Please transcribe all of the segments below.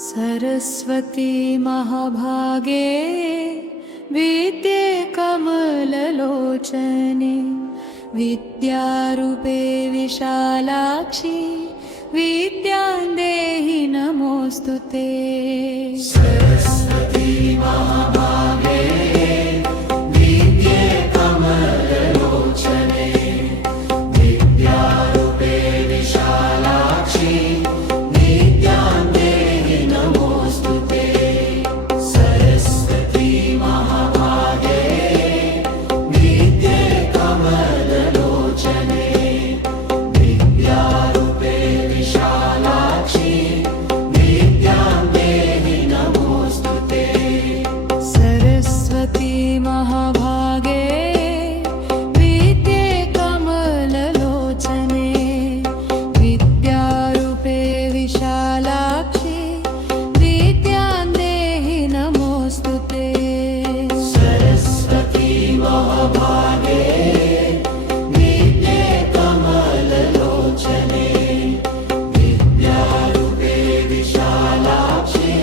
सरस्वती महाभागे विद्ये कमललोचने विद्यारूपे विशालाक्षी विद्यां देहि नमोऽस्तु ते। सरस्वती महाभागे विद्ये कमललोचने विद्यारूपे विशालाक्षी विद्यां देहि नमोऽस्तु ते। सरस्वती महाभागे विद्ये कमललोचने विद्यारूपे विशालाक्षी विद्यां देहि नमोऽस्तु ते। सरस्वती महाभागे विद्ये कमललोचने विद्यारूपे विशालाक्षी विद्यां देहि नमोऽस्तु ते। सरस्वती महाभागे विद्ये कमललोचने विद्यारूपे विशालाक्षी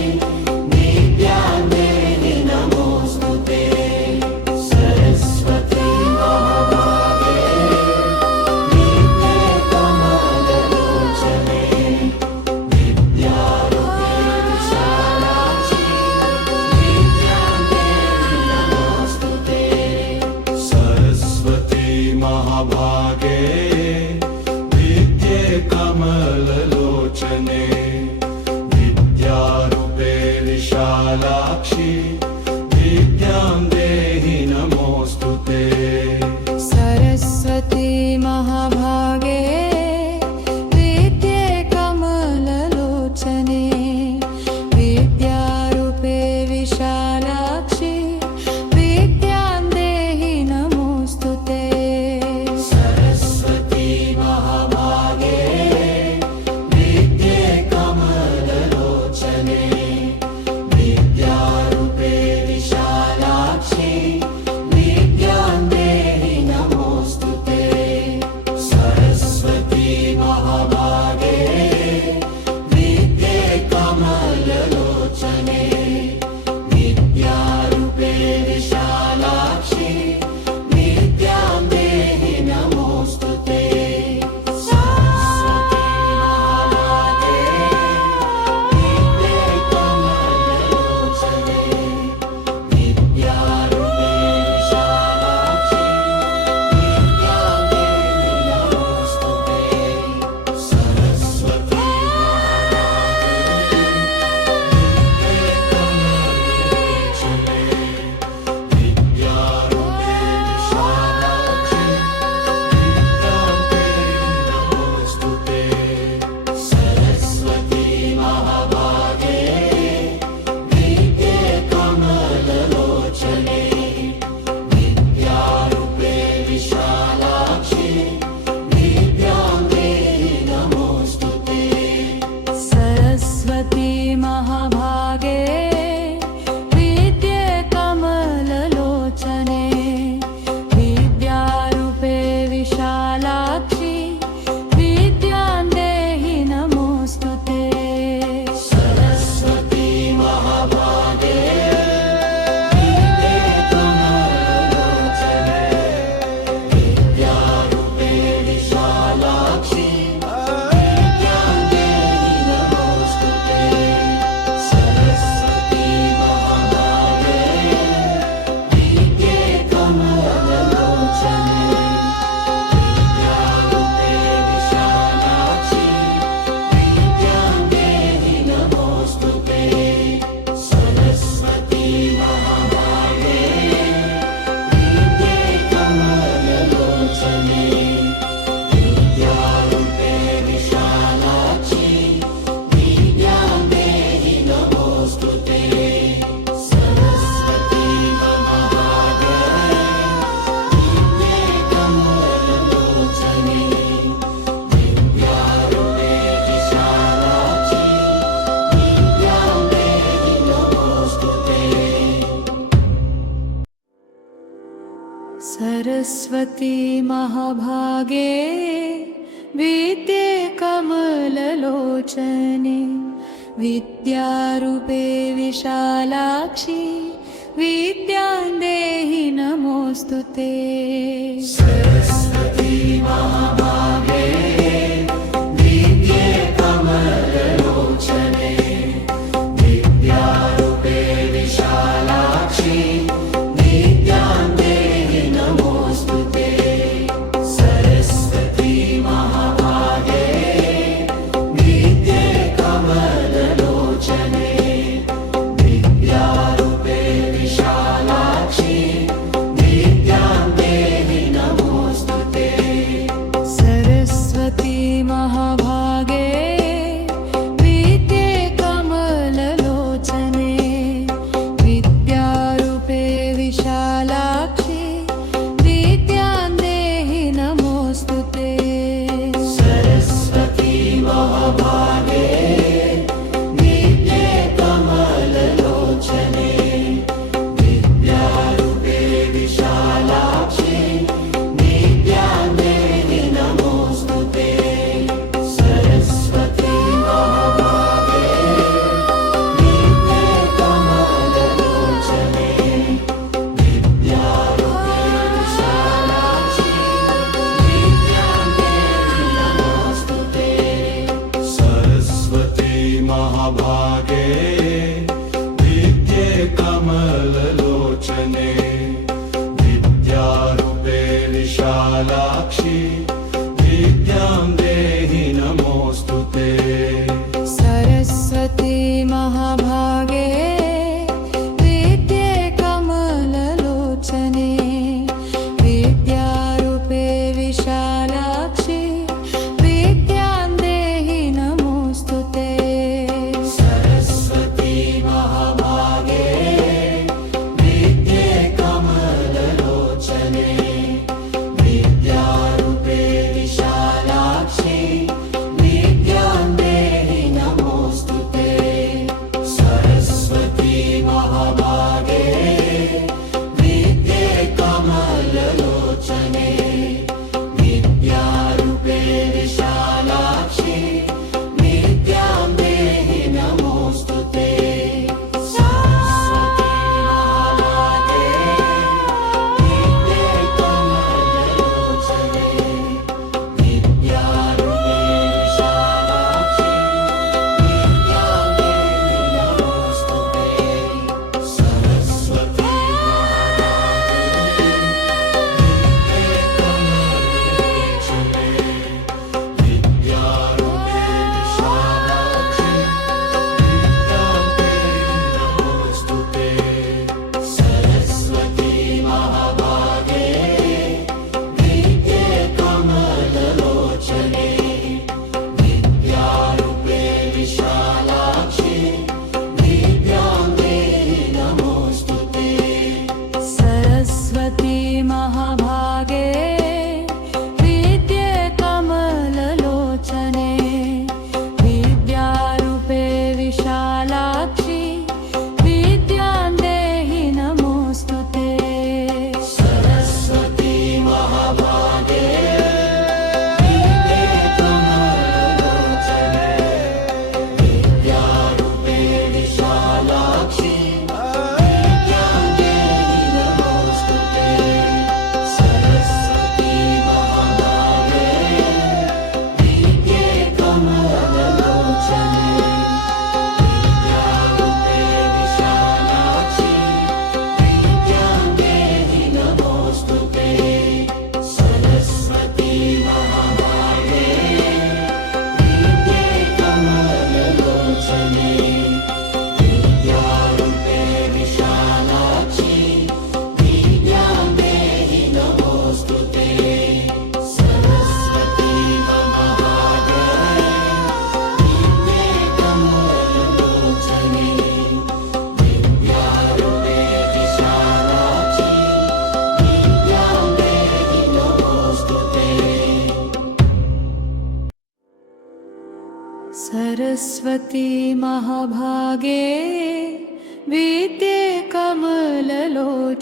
विद्यां देहि नमोऽस्तु ते। सरस्वती महाभागे विद्ये कमललोचने विद्यारूपे विशालाक्षी विद्यां देहि नमोऽस्तु ते। सरस्वती महाभागे विद्ये कमललोचने विद्यारूपे विशालाक्षी विद्यां देहि नमोऽस्तु ते। सरस्वती महाभागे विद्ये कमललोचने विद्यारूपे विशालाक्षी विद्यां देहि नमोऽस्तु ते। सरस्वती महाभागे विद्ये कमललोचने विद्यारूपे विशालाक्षी विद्यां देहि नमोऽस्तु ते। सरस्वती महाभागे विद्ये कमललोचने विद्यारूपे विशालाक्षी विद्यां देहि नमोऽस्तु ते। सरस्वती महाभागे विद्ये कमललोचने विद्यारूपे विशालाक्षी विद्यां देहि नमोऽस्तु ते। सरस्वती महाभागे विद्ये कमललोचने विद्यारूपे विशालाक्षी विद्यां देहि नमोऽस्तु ते। सरस्वती महाभागे विद्ये कमललोचने विद्यारूपे विशालाक्षी विद्यां देहि नमोऽस्तु ते। सरस्वती महाभागे विद्ये कमललोचने विद्यारूपे विशालाक्षी विद्यां देहि नमोऽस्तु ते। सरस्वती महाभागे विद्ये कमललोचने विद्यारूपे विशालाक्षी विद्यां देहि नमोऽस्तु ते। सरस्वती महाभागे विद्ये कमललोचने विद्यारूपे विशालाक्षी विद्यां देहि नमोऽस्तु ते। सरस्वती महाभागे विद्ये कमललोचने विद्यारूपे विशालाक्षी विद्यां देहि नमोऽस्तु ते। सरस्वती महाभागे विद्ये कमललोचने विद्यारूपे विशालाक्षी विद्यां देहि नमोऽस्तु ते सरस्वती महाभागे विद्ये कमललोचने विद्यारूपे विशालाक्षी विद्यां देहि नमोऽस्तु ते सरस्वती महाभागे विद्ये कमललोचने विद्यारूपे विशालाक्षी विद्यां देहि नमोऽस्तु ते सरस्वती महाभागे विद्ये कमललोचने विद्यारूपे विशालाक्षी विद्यां देहि नमोऽस्तु ते सरस्वती महाभागे विद्ये कमललोचने विद्यारूपे विशालाक्षी विद्यां देहि नमोऽस्तु ते सरस्वती महाभागे विद्ये कमललोचने विद्यारूपे विशालाक्षी विद्यां देहि नमोऽस्तु ते सरस्वती महाभागे विद्ये कमललोचने विद्यारूपे विशालाक्षी विद्यां देहि नमोऽस्तु ते सरस्वती महाभागे विद्ये कमललोचने विद्यारूपे विशालाक्षी विद्यां देहि नमोऽस्तु ते सरस्वती महाभागे विद्ये कमललोचने विद्यारूपे विशालाक्षी विद्यां देहि नमोऽस्तु ते सरस्वती महाभागे विद्ये कमललोचने विद्यारूपे विशालाक्षी विद्यां देहि नमोऽस्तु ते सरस्वती महाभागे विद्ये कमललोचने विद्यारूपे विशालाक्षी विद्यां देहि नमोऽस्तु ते सरस्वती महाभागे विद्ये कमललोचने विद्यारूपे विशालाक्षी विद्यां देहि नमोऽस्तु ते सरस्वती महाभागे विद्ये कमललोचने विद्यारूपे विशालाक्षी विद्यां देहि नमोऽस्तु ते सरस्वती महाभागे विद्ये कमललोचने विद्यारूपे विशालाक्षी विद्यां देहि नमोऽस्तु ते सरस्वती महाभागे विद्ये कमललोचने विद्यारूपे विशालाक्षी विद्यां देहि नमोऽस्तु ते सरस्वती महाभागे विद्ये कमललोचने विद्यारूपे विशालाक्षी विद्यां देहि नमोऽस्तु ते सरस्वती महाभागे विद्ये कमललोचने विद्यारूपे विशालाक्षी विद्यां देहि नमोऽस्तु ते सरस्वती महाभागे विद्ये कमललोचने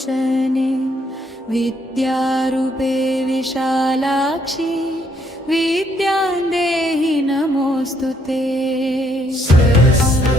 विद्यारूपे विशालाक्षी विद्यां देहि नमोऽस्तु ते सरस्वती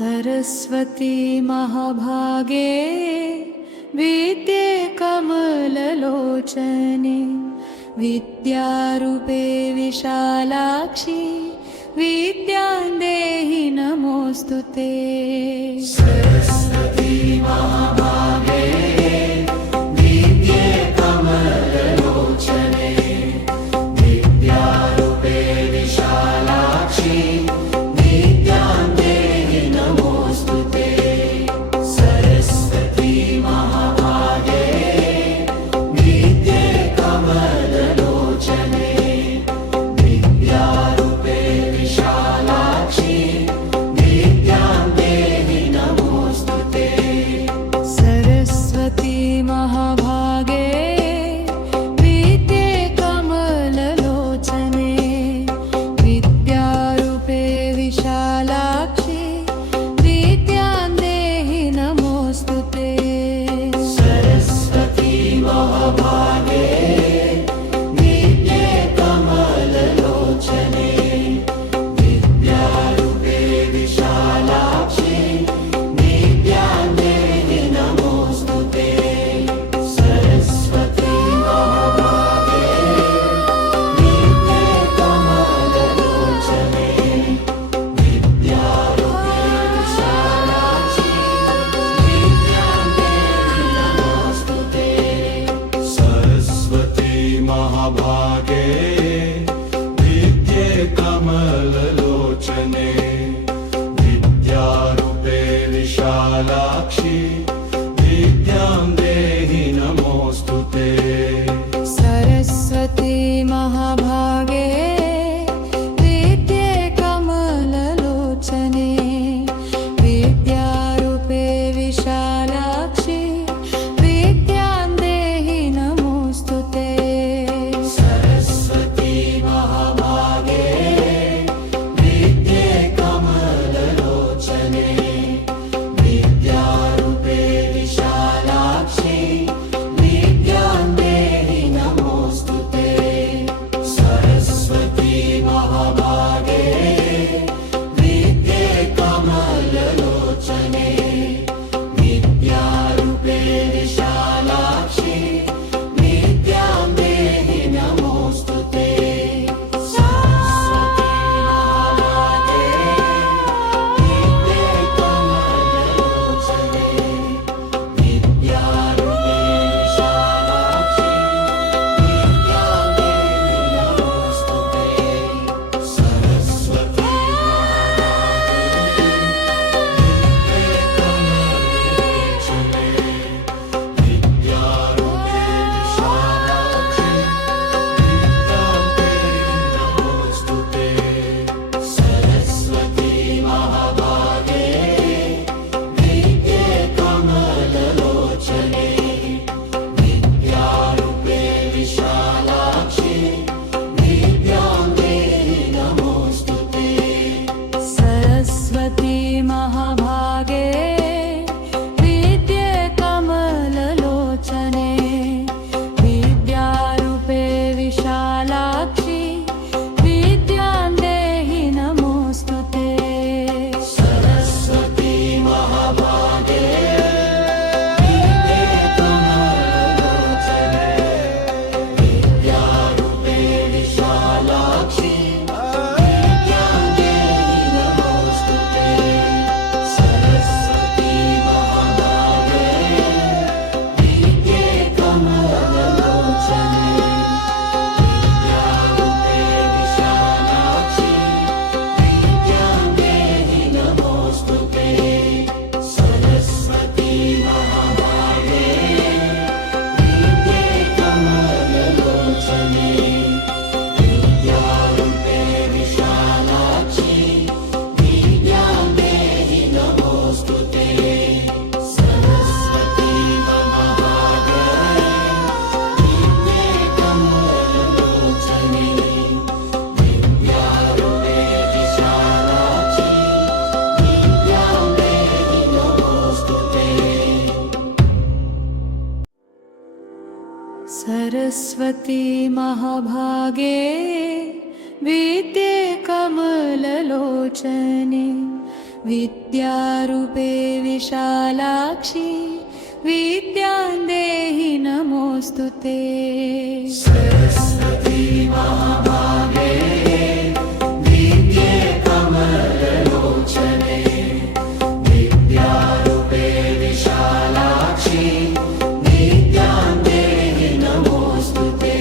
सरस्वती महाभागे विद्ये कमललोचने विद्यारूपे विशालाक्षी विद्यां देहि नमोऽस्तु ते सरस्वती महाभागे विद्ये कमललोचने विद्यारूपे विशालाक्षी विद्यां देहि नमोऽस्तु ते सरस्वती महाभागे विद्ये कमललोचने विद्यारूपे विशालाक्षी विद्यां देहि नमोऽस्तु ते सरस्वती महाभागे विद्ये कमललोचने विद्यारूपे विशालाक्षी विद्यां देहि नमोऽस्तु ते सरस्वती महाभागे विद्ये कमललोचने विद्यारूपे विशालाक्षी विद्यां देहि नमोऽस्तु ते सरस्वती महाभागे विद्ये कमललोचने विद्यारूपे विशालाक्षी विद्यां देहि नमोऽस्तु ते सरस्वती महाभागे विद्ये कमललोचने विद्यारूपे विशालाक्षी विद्यां देहि नमोऽस्तु ते सरस्वती महाभागे विद्ये कमललोचने विद्यारूपे विशालाक्षी विद्यां देहि नमोऽस्तु ते सरस्वती महाभागे विद्ये कमललोचने विद्यारूपे विशालाक्षी विद्यां देहि नमोऽस्तु ते सरस्वती महाभागे विद्ये कमललोचने विद्यारूपे विशालाक्षी विद्यां देहि नमोऽस्तु ते सरस्वती महाभागे विद्ये कमललोचने विद्यारूपे विशालाक्षी विद्यां देहि नमोऽस्तु ते सरस्वती महाभागे विद्ये कमललोचने विद्यारूपे विशालाक्षी विद्यां देहि नमोऽस्तु ते सरस्वती महाभागे विद्ये कमललोचने विद्यारूपे विशालाक्षी विद्यां देहि नमोऽस्तु ते सरस्वती महाभागे विद्ये कमललोचने विद्यारूपे विशालाक्षी विद्यां देहि नमोऽस्तु ते सरस्वती महाभागे विद्ये कमललोचने विद्यारूपे विशालाक्षी विद्यां देहि नमोऽस्तु ते सरस्वती महाभागे विद्ये कमललोचने विद्यारूपे विशालाक्षी विद्यां देहि नमोऽस्तु ते सरस्वती महाभागे विद्ये कमललोचने विद्यारूपे विशालाक्षी विद्यां देहि नमोऽस्तु ते सरस्वती महाभागे विद्ये कमललोचने विद्यारूपे विशालाक्षी विद्यां देहि नमोऽस्तु ते सरस्वती महाभागे विद्ये कमललोचने विद्यारूपे विशालाक्षी विद्यां देहि नमोऽस्तु ते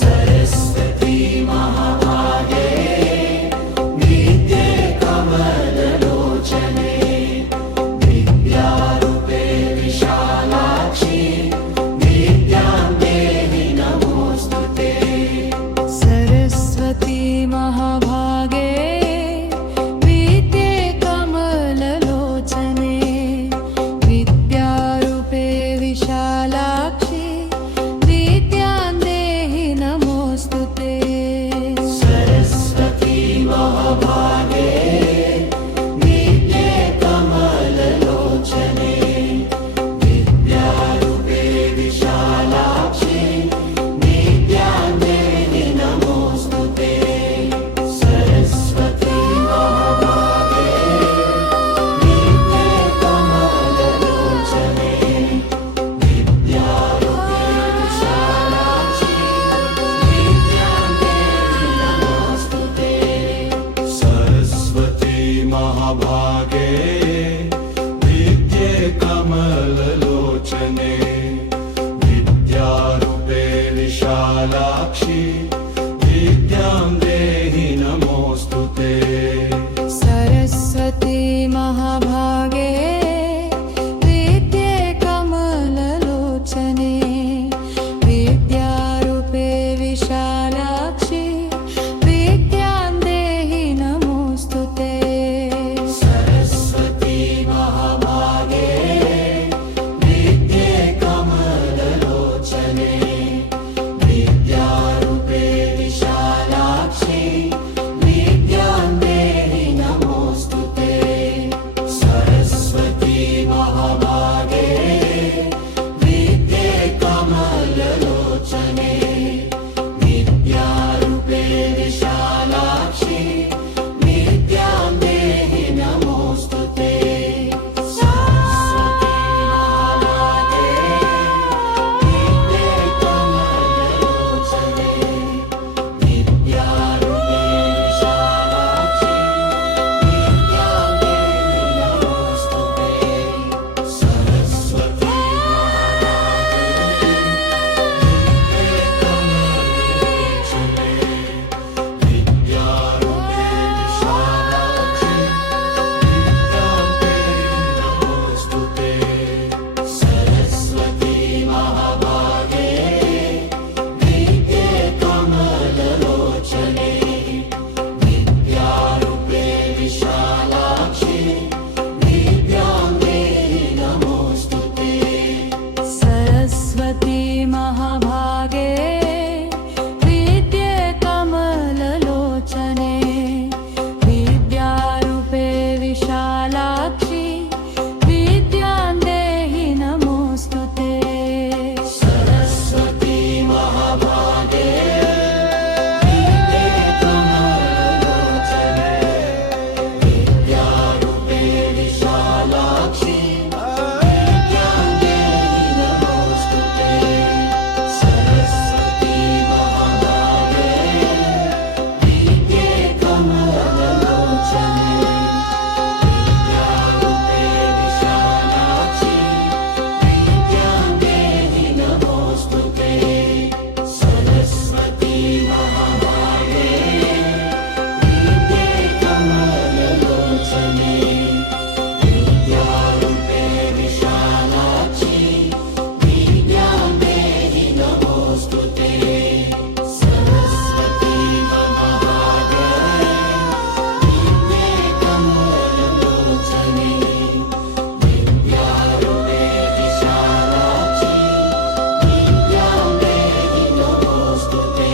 सरस्वती महाभागे विद्ये कमललोचने विद्यारूपे विशालाक्षी विद्यां देहि नमोऽस्तु ते सरस्वती महाभागे विद्ये कमललोचने विद्यारूपे विशालाक्षी विद्यां देहि नमोऽस्तु ते सरस्वती महाभागे विद्ये कमललोचने विद्यारूपे विशालाक्षी विद्यां देहि नमोऽस्तु ते सरस्वती महाभागे विद्ये कमललोचने विद्यारूपे विशालाक्षी विद्यां देहि नमोऽस्तु ते सरस्वती महाभागे विद्ये कमललोचने विद्यारूपे विशालाक्षी विद्यां देहि नमोऽस्तु ते सरस्वती महाभागे विद्ये कमललोचने विद्यारूपे विशालाक्षी विद्यां देहि नमोऽस्तु ते सरस्वती महाभागे विद्ये कमललोचने विद्यारूपे विशालाक्षी विद्यां देहि नमोऽस्तु ते सरस्वती महाभागे विद्ये कमललोचने विद्यारूपे विशालाक्षी विद्यां देहि नमोऽस्तु ते सरस्वती महाभागे विद्ये कमललोचने विद्यारूपे विशालाक्षी विद्यां देहि नमोऽस्तु ते सरस्वती महाभागे विद्ये कमललोचने विद्यारूपे विशालाक्षी विद्यां देहि नमोऽस्तु ते सरस्वती महाभागे विद्ये कमललोचने विद्यारूपे विशालाक्षी विद्यां देहि नमोऽस्तु ते सरस्वती महाभागे विद्ये कमललोचने विद्यारूपे विशालाक्षी विद्यां देहि नमोऽस्तु ते सरस्वती महाभागे विद्ये कमललोचने विद्यारूपे विशालाक्षी विद्यां देहि नमोऽस्तु ते सरस्वती महाभागे विद्ये कमललोचने विद्यारूपे विशालाक्षी विद्यां देहि नमोऽस्तु ते सरस्वती महाभागे विद्ये कमललोचने विद्यारूपे विशालाक्षी विद्यां देहि नमोऽस्तु ते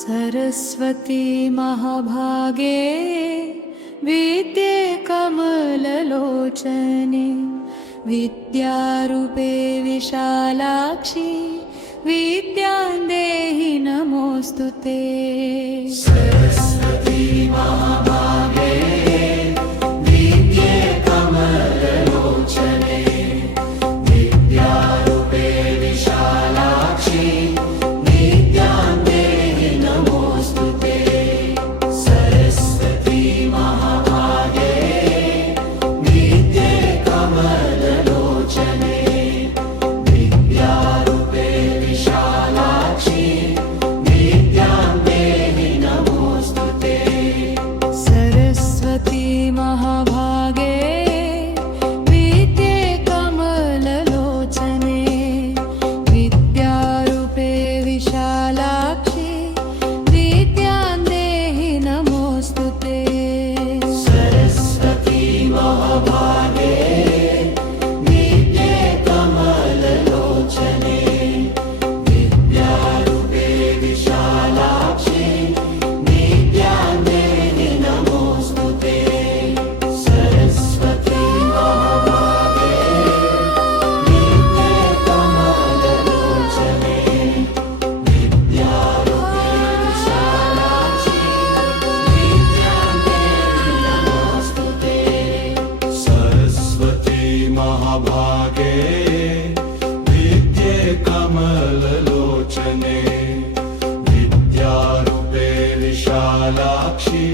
सरस्वती महाभागे विद्ये कमललोचने विद्यारूपे विशालाक्षी विद्यां देहि नमोऽस्तु ते सरस्वती महाभागे विद्ये कमललोचने विद्यारूपे विशालाक्षि विद्यां देहि नमोऽस्तु ते सरस्वती महाभागे विद्ये कमललोचने विद्यारूपे विशालाक्षि विद्यां देहि नमोऽस्तु ते सरस्वती महाभागे विद्ये कमललोचने विद्यारूपे विशालाक्षि विद्यां देहि नमोऽस्तु ते सरस्वती महाभागे विद्ये कमललोचने विद्यारूपे विशालाक्षि विद्यां देहि नमोऽस्तु ते सरस्वती महाभागे विद्ये कमललोचने विद्यारूपे विशालाक्षि विद्यां देहि नमोऽस्तु ते सरस्वती महाभागे विद्ये कमललोचने विद्यारूपे विशालाक्षि